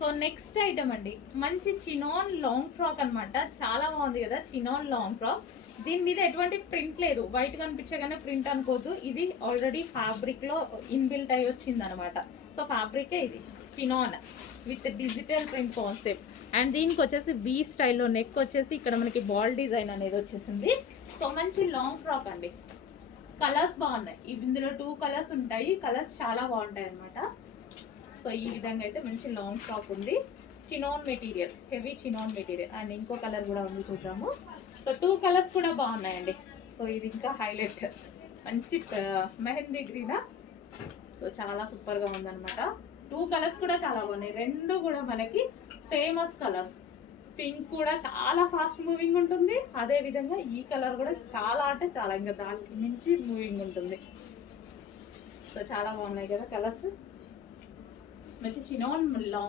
So next item అండి, మంచి chinon long frock అన్నమాట. చాలా బాగుంది కదా చినాన్ లాంగ్ ఫ్రాక్. దీని మీద ఎటువంటి ప్రింట్ లేదు, వైట్ కనిపించగానే ప్రింట్ అనుకోవద్దు. ఇది ఆల్రెడీ ఫ్యాబ్రిక్ లో ఇన్బిల్ట్ అయి వచ్చింది అనమాట. సో ఫ్యాబ్రిక్ ఇది chinon with digital print concept. And దీనికి వచ్చేసి బీ స్టైల్లో నెక్ వచ్చేసి ఇక్కడ మనకి బాల్ డిజైన్ అనేది వచ్చేసింది. సో మంచి లాంగ్ ఫ్రాక్ అండి. కలర్స్ బాగున్నాయి, ఇందులో 2 కలర్స్ ఉంటాయి. కలర్స్ చాలా బాగుంటాయి అనమాట. సో ఈ విధంగా అయితే మంచి లాంగ్ ఫ్రాక్ ఉంది. Chinon material, heavy chinon material. And ఇంకో కలర్ కూడా ఉంది, చూద్దాము. సో 2 కలర్స్ కూడా బాగున్నాయండి. సో ఇది ఇంకా హైలైట్, మంచి మెహందీ గ్రీనా. సో చాలా సూపర్గా ఉందన్నమాట. 2 కలర్స్ కూడా చాలా బాగున్నాయి. 2 కూడా మనకి ఫేమస్ కలర్స్. పింక్ కూడా చాలా ఫాస్ట్ మూవింగ్ ఉంటుంది. అదే విధంగా ఈ కలర్ కూడా చాలా అంటే చాలా, ఇంకా దానికి మించి మూవింగ్ ఉంటుంది. సో చాలా బాగున్నాయి కదా కలర్స్. మంచి చినాన్ లాంగ్